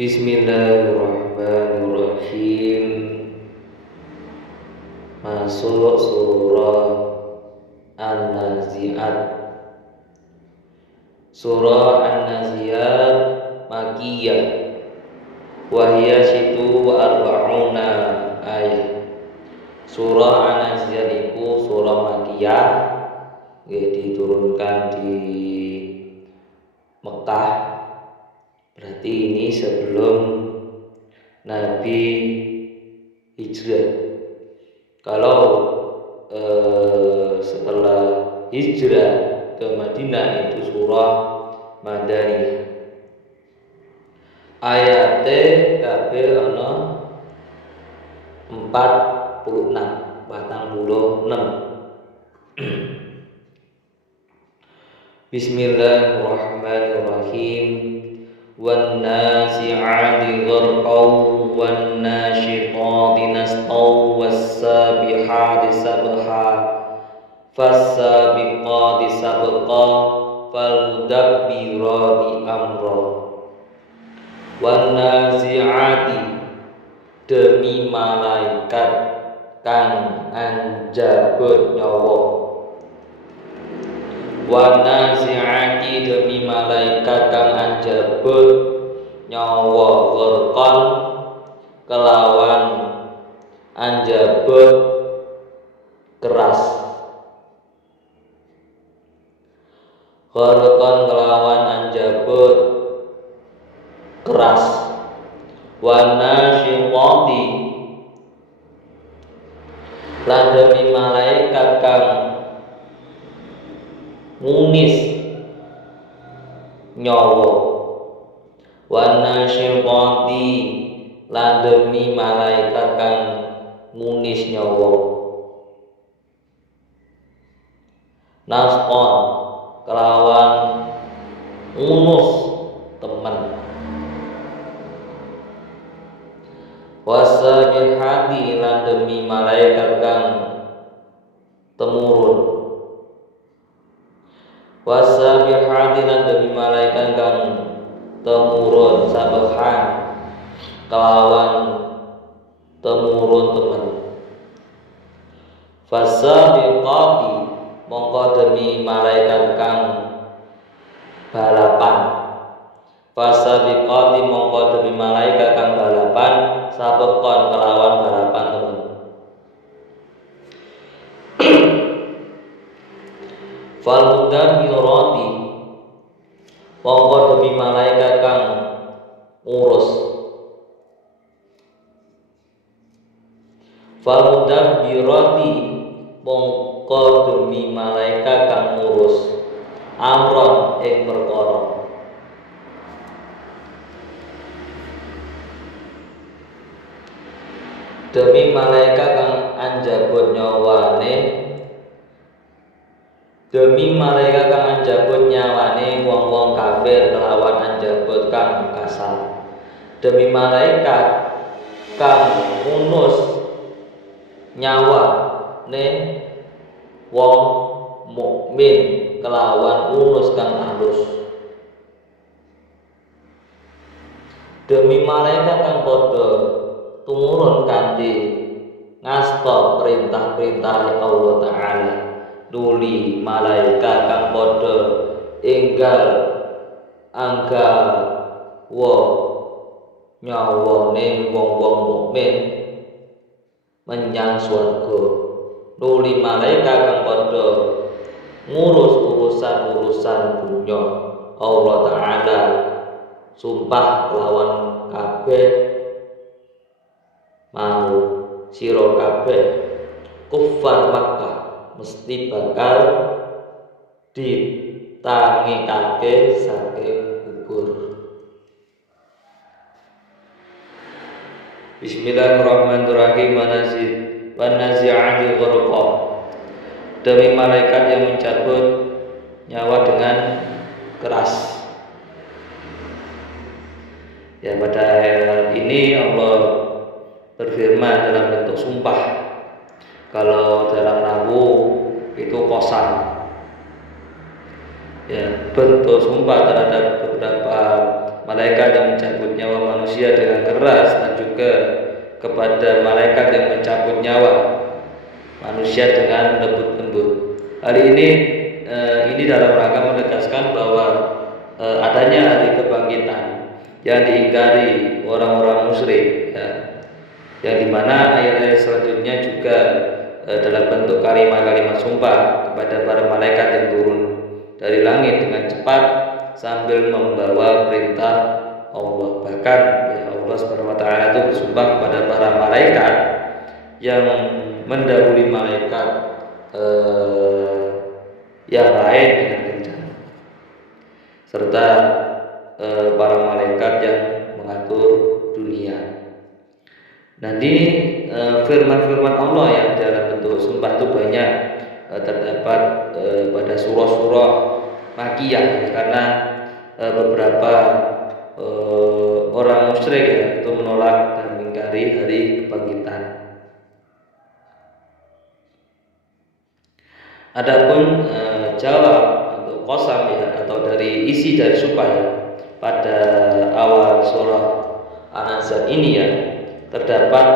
Bismillahirrahmanirrahim. Masuk surah An-Nazi'at. Surah An-Nazi'at Makkiyah wa hiya situ wa arba'una ayat. Surah An-Nazi'at iku surah Makkiyah, diturunkan di Mekah. Berarti ini sebelum Nabi hijrah. Kalau setelah hijrah ke Madinah itu surah Madaniyah. Ayate kabeh ana 46. Bismillahirrahmanirrahim. Wan nazi'ati gharqaw wan nashitati nashtaw was sabihati sabha fassabiqati sabqa falmudabbirati amra. Wan nazi'ati demi malaikat kang anjabut nyawa. Wan nazi'ati demi malaikat kang anjabut nyawa gharqan kelawan anjabut keras. Gharqan kelawan anjabut keras. Wan nasyitati lan demi malaikat kang ngunis nyawa. Wan nasyitati lan demi malaikat kang ngunis nyawa. Nasqon kelawan ngunus temen. Wasabihati lan demi malaikat kang temurun. Wasabihati lan demi malaikat kang temurun sabahan kelawan temurun temen. Fasabiqati mongko demi malaikat kang balapan. Fasabiqati mongko demi malaikat kang balapan sabekon kelawan balapan temen. Falmudabbirati mongko demi malaikat kang ngurus. Falmudabbirati mongko demi malaikat kang ngurus amron ing perkara. Demi malaikat kang anjabut nyawane, demi malaikat kang anjabut nyawane wong-wong kafir kelawan anjabut kang kasar. Demi malaikat kang ngunus nyawane wong mukmin kelawan unus kang halus. Demi malaikat kang padha tumurun kanthi ngasta perintah-perintah Allah Ta'ala. Nuli malaikat kang padha enggal anggawa nyawane wong-wong mukmin menyang swarga. Nuli malaikat kang padha ngurus urusan-urusan dunya Allah Ta'ala. Sumpah lawan kabeh mau sira kabeh kufar Makkah mesti bakal ditangekake saking kubur. Bismillahirrahmanirrahim. Wan nazi'ati gharqa. Demi malaikat yang mencabut nyawa dengan keras. Ya, pada ayat ini Allah berfirman dalam bentuk sumpah. Kalau dalam nahwu itu qasam. Ya, bentuk sumpah terhadap beberapa malaikat yang mencabut nyawa manusia dengan keras, dan juga kepada malaikat yang mencabut nyawa manusia dengan lembut-lembut. Hal ini dalam rangka menegaskan bahwa adanya hari kebangkitan yang diingkari orang-orang musyrik, ya, yang dimana ayat-ayat selanjutnya juga dalam bentuk kalimat-kalimat sumpah kepada para malaikat yang turun dari langit dengan cepat sambil membawa perintah Allah. Bahkan ya, Allah Subhanahu wa taala itu bersumpah kepada para malaikat yang mendahului malaikat yang lain dengan kencang, serta para malaikat yang mengatur dunia. Nanti firman-firman Allah yang dalam bentuk sumpah itu banyak terdapat pada surah-surah Makkiyah, karena beberapa orang musyrik ya, itu menolak dan mengingkari hari kebangkitan. Adapun jawab atau qasam ya, atau dari isi dari sumpah ya, pada awal surah An-Nazi'at ini ya, terdapat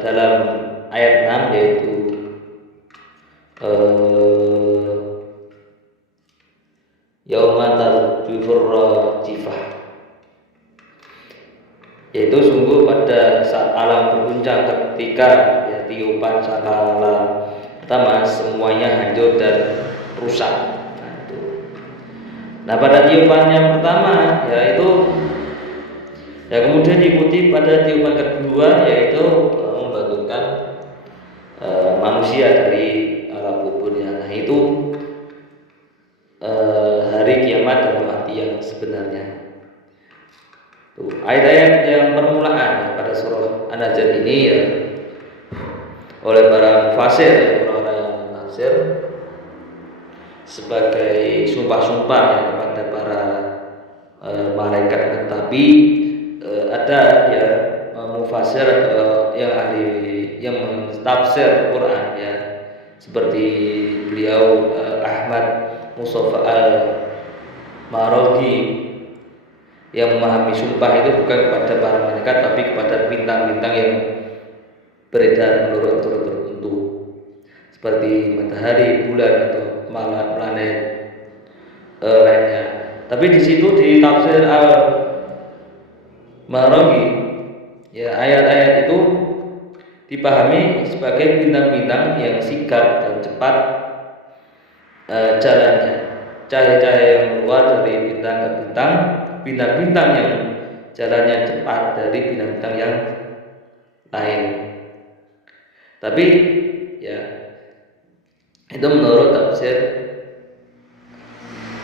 dalam ayat 6, yaitu yauma tarjufur rajifah, yaitu sungguh pada saat alam berguncang ketika ya, tiupan sakala pertama semuanya hancur dan rusak. Nah, pada tiupan yang pertama yaitu ya, kemudian diikuti pada tiupan kedua, yaitu membangkitkan manusia dari alam kuburnya. Nah, itu hari kiamat dalam arti yang sebenarnya. Ayat-ayat yang permulaan pada surah An-Nazi'at ini ya, oleh para mufassir, orang-orang yang menafsir, sebagai sumpah-sumpah ya, kepada para malaikat. Tetapi ada ya mufassir atau yang ahli yang mentafsir Quran ya, seperti beliau Ahmad Mustafa Al-Maraghi, yang memahami sumpah itu bukan kepada para malaikat tapi kepada bintang-bintang yang beredar menurut aturan tertentu, seperti matahari, bulan atau planet lainnya. Tapi di situ di tafsir Al-Maraghi ya, ayat-ayat itu dipahami sebagai bintang-bintang yang sigap dan cepat jalannya, cahaya-cahaya yang keluar dari bintang ke bintang, bintang-bintang yang jalannya cepat dari bintang-bintang yang lain. Tapi ya, itu menurut tafsir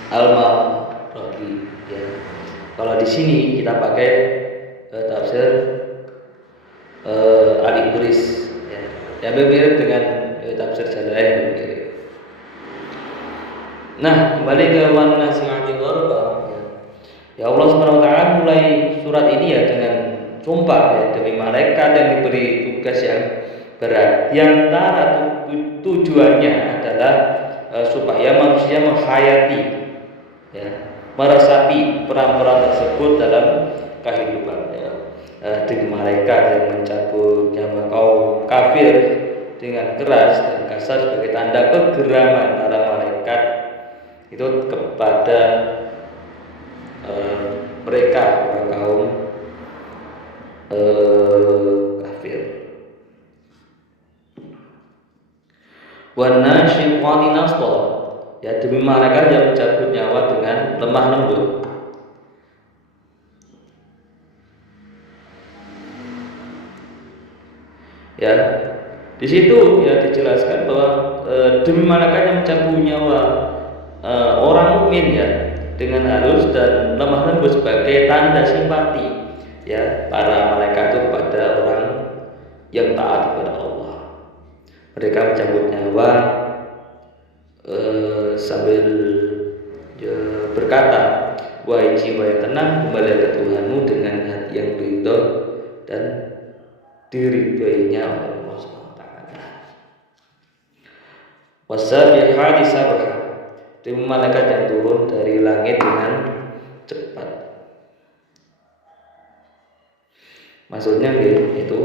Al-Maraghi ya. Kalau di sini kita pakai tafsir Al-Ibris ya, yang mirip dengan tafsir Jalalain yang mirip. Nah, kembali ke Wan-Nazi'ati gharqa ya, Allah Subhanahu wa taala mulai surat ini ya dengan sumpah ya, demi malaikat yang diberi tugas yang berat. Di antara tujuannya adalah supaya manusia menghayati ya, meresapi peran-peran tersebut dalam kehidupan ya. Dengan malaikat yang mencabut nyawa kaum kafir dengan keras dan kasar sebagai tanda kegeraman para malaikat itu kepada mereka orang kaum kafir. Wanasyiqati nasqa ya, demi malaikat yang mencabut nyawa dengan lemah lembut. Ya, di situ ya dijelaskan bahwa demi malaikat yang mencabut nyawa orang mukmin ya dengan halus dan lemah lembut sebagai tanda simpati ya para malaikat itu kepada orang yang taat kepada Allah. Mereka mencabut nyawa sambil berkata, wahai jiwa yang tenang, kembali ke Tuhanmu dengan hati yang ridho dan diridhoinya oleh Allah SWT. Wasabihati sabha, demi malaikat yang turun dari langit dengan cepat. Maksudnya itu,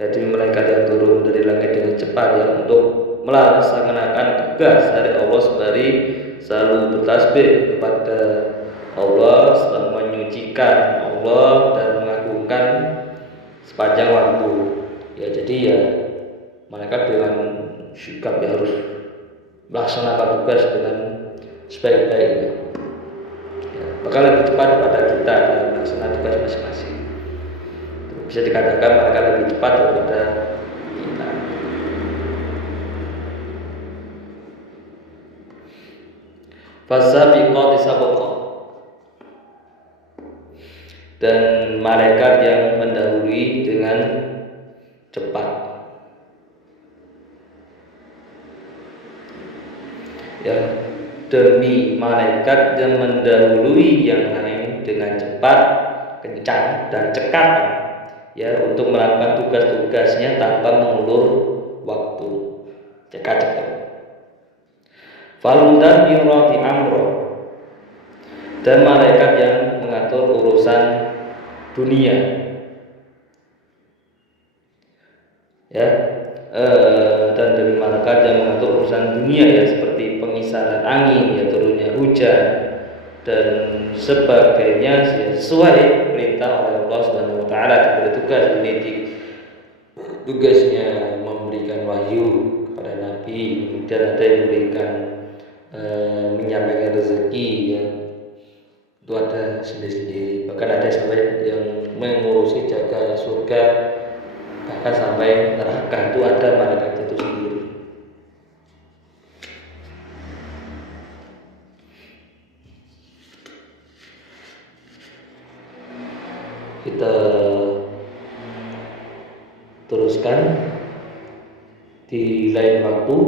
jadi malaikat yang turun dari langit dengan cepat ya untuk melaksanakan tugas dari Allah selalu bertasbih kepada Allah, selalu menyucikan Allah dan mengagungkan sepanjang waktu. Ya jadi ya malaikat dengan sikap ya harus melaksanakan tugas dengan sebaik-baiknya. Ya, bahkan lebih cepat pada kita dalam melaksanakan tugas masing-masing. Bisa dikatakan malaikat lebih cepat daripada kita. Fasabiqati sabqa, dan malaikat yang mendahului dengan cepat. Ya, demi malaikat yang mendahului yang lain dengan cepat, kencang dan cekat ya untuk melakukan tugas-tugasnya tanpa mengulur waktu. Cepat. Falmudabbirati amro, dan malaikat yang mengatur urusan dunia ya, dan dari malaikat yang mengatur urusan dunia ya seperti pengisaran angin ya, turunnya hujan dan sebagainya sesuai perintah oleh Allah Subhanahu wa taala. Diberi tugas mendidik, tugasnya memberikan wahyu kepada nabi, kemudian ada yang memberikan menyampaikan rezeki ya, itu ada sendiri-sendiri. Bahkan ada sampai yang mengurusi jaga surga, bahkan sampai neraka itu ada malaikat itu sendiri. Kita teruskan di lain waktu.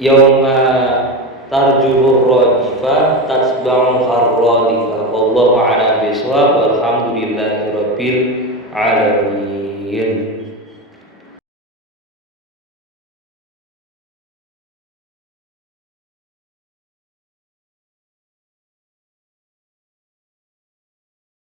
Yauma tarjumur radifa tasba'u harradifa, wallahu a'lam bishawab, walhamdulillahi rabbil alamin.